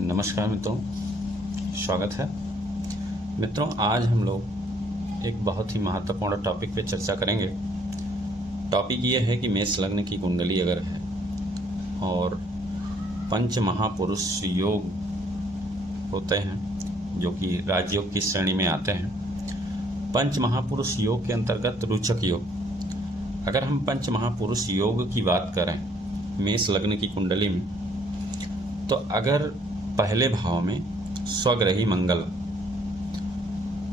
नमस्कार मित्रों, स्वागत है। मित्रों, आज हम लोग एक बहुत ही महत्वपूर्ण टॉपिक पे चर्चा करेंगे। टॉपिक ये है कि मेष लग्न की कुंडली अगर है और पंच महापुरुष योग होते हैं जो कि राजयोग की श्रेणी में आते हैं। पंच महापुरुष योग के अंतर्गत रुचक योग। अगर हम पंच महापुरुष योग की बात करें मेष लग्न की कुंडली में, तो अगर पहले भाव में स्वग्रही मंगल,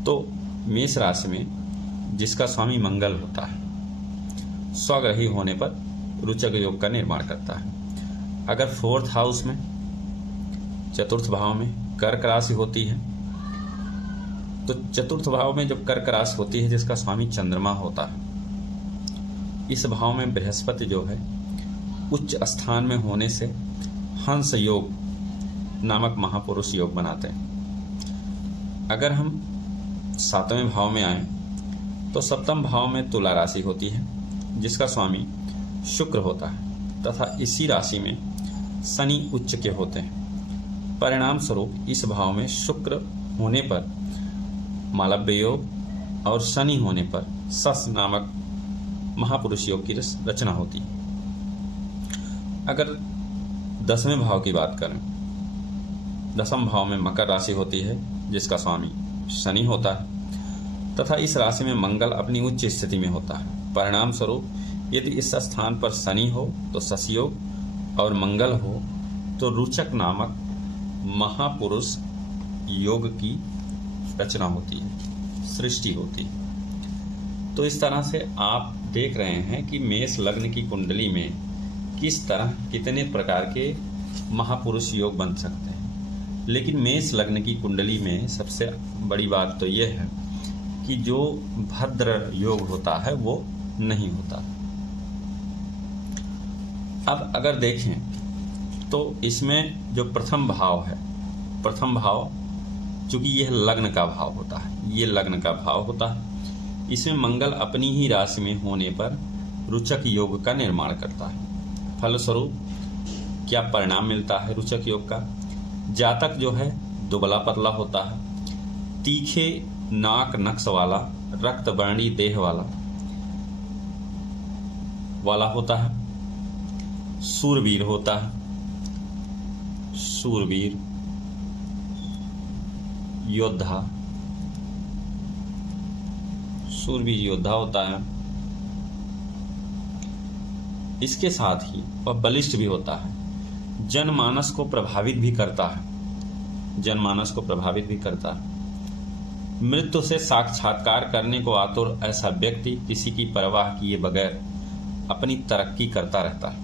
तो मेष राशि में जिसका स्वामी मंगल होता है स्वग्रही होने पर रुचक योग का निर्माण करता है। अगर फोर्थ हाउस में चतुर्थ भाव में कर्क राशि होती है, तो चतुर्थ भाव में जब कर्क राशि होती है जिसका स्वामी चंद्रमा होता है, इस भाव में बृहस्पति जो है उच्च स्थान में होने से हंस योग नामक महापुरुष योग बनाते हैं। अगर हम सातवें भाव में आए तो सप्तम भाव में तुला राशि होती है जिसका स्वामी शुक्र होता है तथा इसी राशि में शनि उच्च के होते हैं। परिणाम स्वरूप इस भाव में शुक्र होने पर मालव्य योग और शनि होने पर सस नामक महापुरुष योग की रचना होती है। अगर दसवें भाव की बात करें, दसम भाव में मकर राशि होती है जिसका स्वामी शनि होता है तथा इस राशि में मंगल अपनी उच्च स्थिति में होता है। परिणाम स्वरूप यदि इस स्थान पर शनि हो तो शश योग और मंगल हो तो रुचक नामक महापुरुष योग की रचना होती है, सृष्टि होती है। तो इस तरह से आप देख रहे हैं कि मेष लग्न की कुंडली में किस तरह कितने प्रकार के महापुरुष योग बन सकते हैं। लेकिन मेष लग्न की कुंडली में सबसे बड़ी बात तो यह है कि जो भद्र योग होता है वो नहीं होता। अब अगर देखें तो इसमें जो प्रथम भाव है, प्रथम भाव चूंकि यह लग्न का भाव होता है, ये लग्न का भाव होता है, इसमें मंगल अपनी ही राशि में होने पर रुचक योग का निर्माण करता है। फलस्वरूप क्या परिणाम मिलता है रुचक योग का? जातक जो है दुबला पतला होता है, तीखे नाक नक्श वाला, रक्त वर्णी देह वाला होता है, शूरवीर होता है, शूरवीर योद्धा, शूरवीर योद्धा होता है। इसके साथ ही वह बलिष्ठ भी होता है, जनमानस को प्रभावित भी करता है, जनमानस को प्रभावित भी करता है। मृत्यु से साक्षात्कार करने को आतुर ऐसा व्यक्ति किसी की परवाह किए बगैर अपनी तरक्की करता रहता है।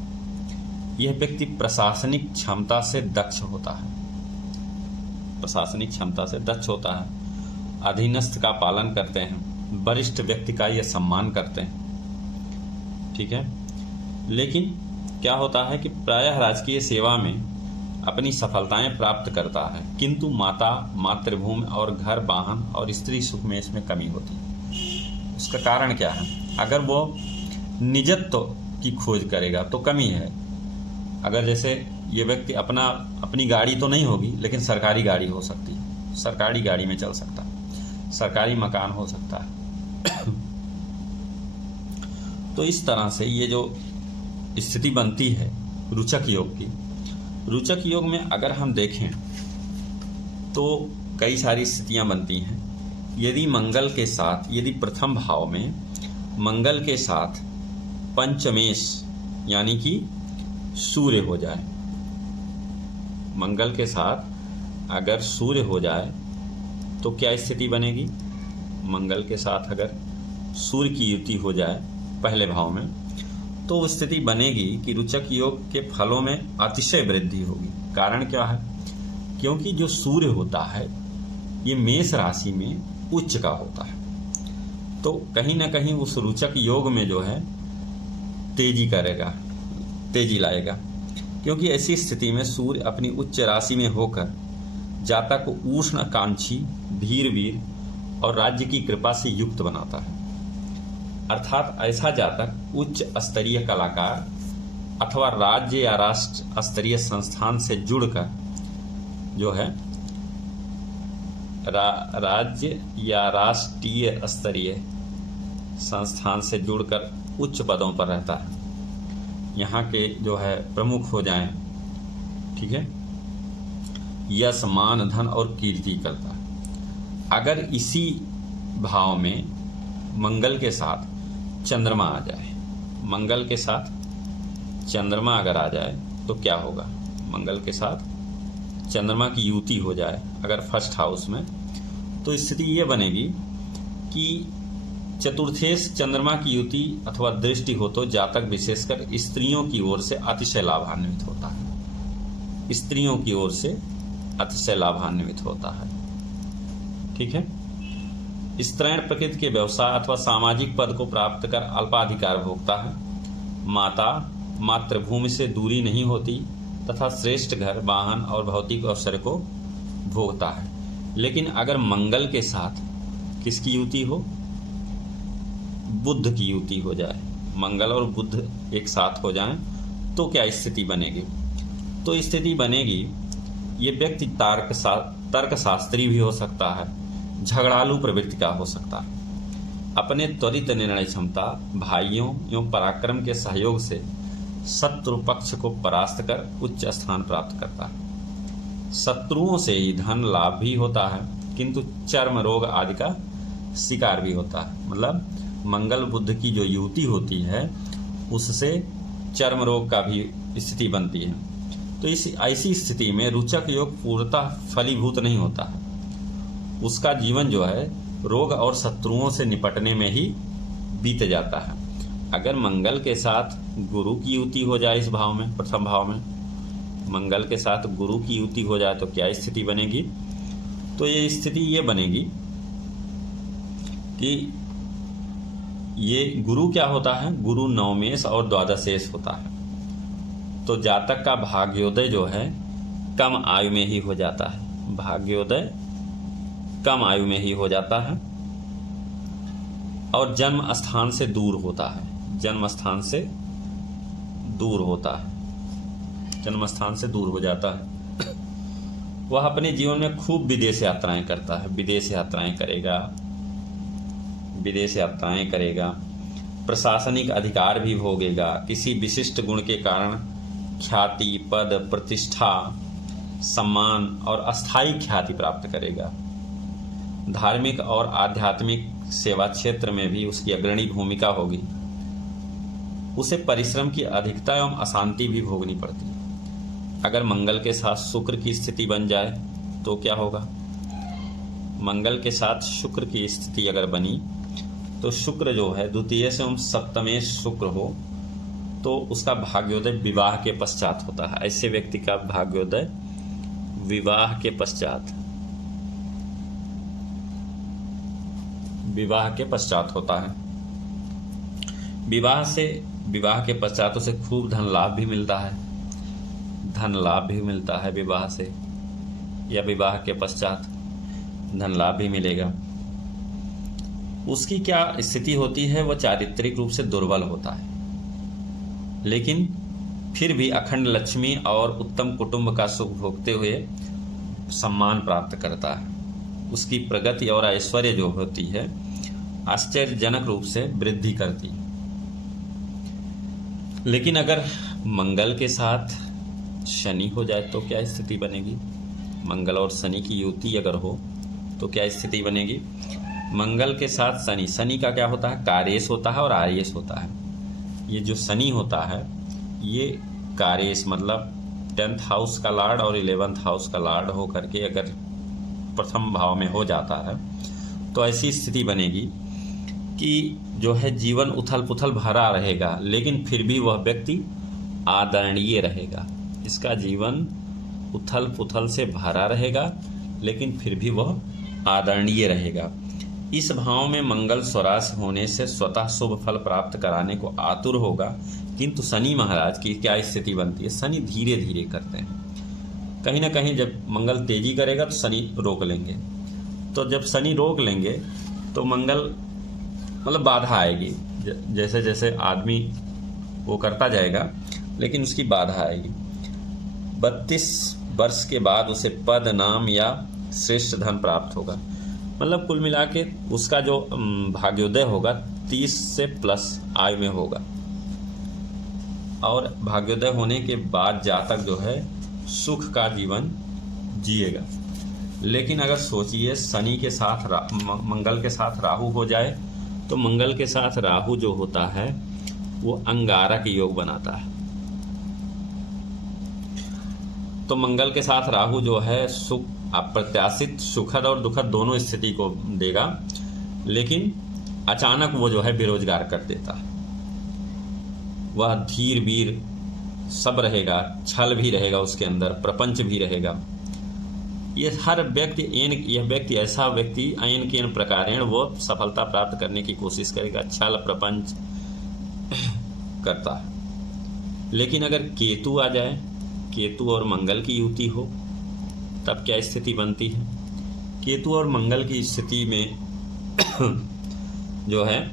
यह व्यक्ति प्रशासनिक क्षमता से दक्ष होता है, प्रशासनिक क्षमता से दक्ष होता है, अधीनस्थ का पालन करते हैं, वरिष्ठ व्यक्ति का यह सम्मान करते हैं। ठीक है, लेकिन क्या होता है कि प्रायः राजकीय सेवा में अपनी सफलताएं प्राप्त करता है, किंतु माता, मातृभूमि और घर, वाहन और स्त्री सुख में इसमें कमी होती है। उसका कारण क्या है? अगर वो निजत्व की खोज करेगा तो कमी है। अगर जैसे ये व्यक्ति अपनी गाड़ी तो नहीं होगी लेकिन सरकारी गाड़ी हो सकती है, सरकारी गाड़ी में चल सकता है, सरकारी मकान हो सकता है। तो इस तरह से ये जो स्थिति बनती है रुचक योग की, रुचक योग में अगर हम देखें तो कई सारी स्थितियां बनती हैं। यदि मंगल के साथ, यदि प्रथम भाव में मंगल के साथ पंचमेश यानी कि सूर्य हो जाए, मंगल के साथ अगर सूर्य हो जाए तो क्या स्थिति बनेगी? मंगल के साथ अगर सूर्य की युति हो जाए पहले भाव में तो स्थिति बनेगी कि रुचक योग के फलों में अतिशय वृद्धि होगी। कारण क्या है? क्योंकि जो सूर्य होता है ये मेष राशि में उच्च का होता है, तो कहीं ना कहीं उस रुचक योग में जो है तेजी करेगा, तेजी लाएगा। क्योंकि ऐसी स्थिति में सूर्य अपनी उच्च राशि में होकर जातक को उष्णकांक्षी, धीरवीर और राज्य की कृपा से युक्त बनाता है। अर्थात ऐसा जातक उच्च स्तरीय कलाकार अथवा राज्य या राष्ट्र स्तरीय संस्थान से जुड़कर जो है राज्य या राष्ट्रीय स्तरीय संस्थान से जुड़कर उच्च पदों पर रहता है, यहाँ के जो है प्रमुख हो जाएं, ठीक है, यश मान धन और कीर्ति करता है। अगर इसी भाव में मंगल के साथ चंद्रमा आ जाए, मंगल के साथ चंद्रमा अगर आ जाए तो क्या होगा? मंगल के साथ चंद्रमा की युति हो जाए अगर फर्स्ट हाउस में, तो स्थिति ये बनेगी कि चतुर्थेश चंद्रमा की युति अथवा दृष्टि हो तो जातक विशेषकर स्त्रियों की ओर से अतिशय लाभान्वित होता है, स्त्रियों की ओर से अतिशय लाभान्वित होता है, ठीक है। स्त्रैण प्रकृति के व्यवसाय अथवा सामाजिक पद को प्राप्त कर अल्पाधिकार भोगता है। माता मातृभूमि से दूरी नहीं होती तथा श्रेष्ठ घर, वाहन और भौतिक अवसर को भोगता है। लेकिन अगर मंगल के साथ किसकी युति हो? बुध की युति हो जाए, मंगल और बुध एक साथ हो जाएं तो क्या स्थिति बनेगी? तो स्थिति बनेगी, ये व्यक्ति तर्कशास्त्री भी हो सकता है, झगड़ालू प्रवृत्ति का हो सकता है, अपने त्वरित निर्णय क्षमता, भाइयों एवं पराक्रम के सहयोग से शत्रु पक्ष को परास्त कर उच्च स्थान प्राप्त करता है। शत्रुओं से ही धन लाभ भी होता है, किंतु चर्म रोग आदि का शिकार भी होता है। मतलब मंगल बुध की जो युति होती है उससे चर्म रोग का भी स्थिति बनती है। तो इस ऐसी स्थिति में रुचक योग पूर्णतः फलीभूत नहीं होता है, उसका जीवन जो है रोग और शत्रुओं से निपटने में ही बीत जाता है। अगर मंगल के साथ गुरु की युति हो जाए, इस भाव में, प्रथम भाव में मंगल के साथ गुरु की युति हो जाए तो क्या स्थिति बनेगी? तो ये स्थिति ये बनेगी कि ये गुरु क्या होता है? गुरु नवमेश और द्वादशेश होता है। तो जातक का भाग्योदय जो है कम आयु में ही हो जाता है, भाग्योदय कम आयु में ही हो जाता है और जन्म स्थान से दूर होता है, जन्म स्थान से दूर होता है, जन्म स्थान से दूर हो जाता है। वह अपने जीवन में खूब विदेश यात्राएं करता है, विदेश यात्राएं करेगा, विदेश यात्राएं करेगा, प्रशासनिक अधिकार भी भोगेगा, किसी विशिष्ट गुण के कारण ख्याति, पद, प्रतिष्ठा, सम्मान और अस्थायी ख्याति प्राप्त करेगा। धार्मिक और आध्यात्मिक सेवा क्षेत्र में भी उसकी अग्रणी भूमिका होगी। उसे परिश्रम की अधिकता एवं अशांति भी भोगनी पड़ती है। अगर मंगल के साथ शुक्र की स्थिति बन जाए तो क्या होगा? मंगल के साथ शुक्र की स्थिति अगर बनी तो शुक्र जो है द्वितीय से एवं सप्तमेश शुक्र हो तो उसका भाग्योदय विवाह के पश्चात होता है। ऐसे व्यक्ति का भाग्योदय विवाह के पश्चात, विवाह के पश्चात होता है। विवाह के पश्चात उसे खूब धन लाभ भी मिलता है, धन लाभ भी मिलता है विवाह से या विवाह के पश्चात धन लाभ भी मिलेगा। उसकी क्या स्थिति होती है? वह चारित्रिक रूप से दुर्बल होता है, लेकिन फिर भी अखंड लक्ष्मी और उत्तम कुटुंब का सुख भोगते हुए सम्मान प्राप्त करता है। उसकी प्रगति और ऐश्वर्य जो होती है आश्चर्यजनक रूप से वृद्धि करती है। लेकिन अगर मंगल के साथ शनि हो जाए तो क्या स्थिति बनेगी? मंगल और शनि की युति अगर हो तो क्या स्थिति बनेगी? मंगल के साथ शनि, शनि का क्या होता है? कार्येश होता है और आर्येश होता है। ये जो शनि होता है ये कार्येश मतलब 10th हाउस का लॉर्ड और 11th हाउस का लॉर्ड हो करके अगर प्रथम भाव में हो जाता है तो ऐसी स्थिति बनेगी कि जो है जीवन उथल पुथल भरा रहेगा, लेकिन फिर भी वह व्यक्ति आदरणीय रहेगा। इसका जीवन उथल पुथल से भरा रहेगा, लेकिन फिर भी वह आदरणीय रहेगा। इस भाव में मंगल स्वराश होने से स्वतः शुभ फल प्राप्त कराने को आतुर होगा, किंतु शनि महाराज की क्या स्थिति बनती है? शनि धीरे धीरे करते हैं। कहीं ना कहीं जब मंगल तेजी करेगा तो शनि रोक लेंगे, तो जब शनि रोक लेंगे तो मंगल मतलब बाधा आएगी। जैसे जैसे आदमी वो करता जाएगा लेकिन उसकी बाधा आएगी। वर्ष के बाद उसे पद, नाम या श्रेष्ठ धन प्राप्त होगा। मतलब कुल मिला के उसका जो भाग्योदय होगा 30 से प्लस आयु में होगा, और भाग्योदय होने के बाद जातक जो है सुख का जीवन जिएगा। लेकिन अगर सोचिए शनि के साथ मंगल के साथ राहु हो जाए, तो मंगल के साथ राहु जो होता है वो अंगारक योग बनाता है। तो मंगल के साथ राहु जो है सुख, अप्रत्याशित सुखद और दुखद दोनों स्थिति को देगा, लेकिन अचानक वो जो है बेरोजगार कर देता है। वह धीर वीर सब रहेगा, छल भी रहेगा उसके अंदर, प्रपंच भी रहेगा। ये हर व्यक्ति यह व्यक्ति ऐसा व्यक्ति अयन के प्रकारेण वो सफलता प्राप्त करने की कोशिश करेगा, छल प्रपंच करता है। लेकिन अगर केतु आ जाए, केतु और मंगल की युति हो, तब क्या स्थिति बनती है? केतु और मंगल की स्थिति में जो है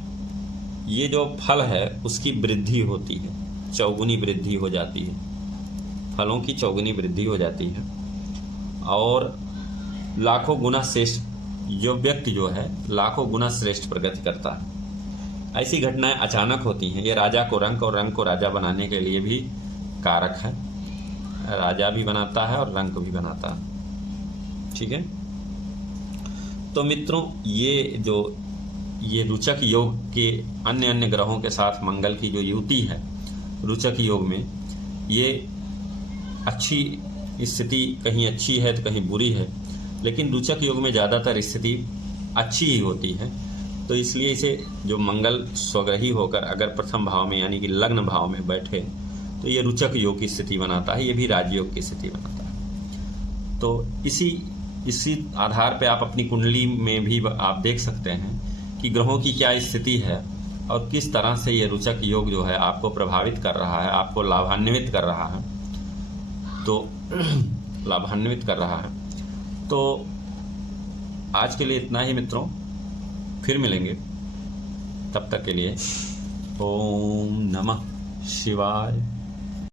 ये जो फल है उसकी वृद्धि होती है, चौगुनी वृद्धि हो जाती है, फलों की चौगुनी वृद्धि हो जाती है, और लाखों गुना श्रेष्ठ जो व्यक्ति जो है लाखों गुना श्रेष्ठ प्रगति करता है। ऐसी घटनाएं अचानक होती हैं। ये राजा को रंक और रंक को राजा बनाने के लिए भी कारक है, राजा भी बनाता है और रंक भी बनाता है। ठीक है, तो मित्रों ये रुचक योग के अन्य ग्रहों के साथ मंगल की जो युति है रुचक योग में, ये अच्छी स्थिति कहीं अच्छी है तो कहीं बुरी है, लेकिन रुचक योग में ज़्यादातर स्थिति अच्छी ही होती है। तो इसलिए इसे जो मंगल स्वग्रही होकर अगर प्रथम भाव में यानी कि लग्न भाव में बैठे तो ये रुचक योग की स्थिति बनाता है, ये भी राजयोग की स्थिति बनाता है। तो इसी आधार पे आप अपनी कुंडली में भी आप देख सकते हैं कि ग्रहों की क्या स्थिति है और किस तरह से ये रुचक योग जो है आपको प्रभावित कर रहा है, आपको लाभान्वित कर रहा है। तो आज के लिए इतना ही मित्रों, फिर मिलेंगे, तब तक के लिए ओम नमः शिवाय।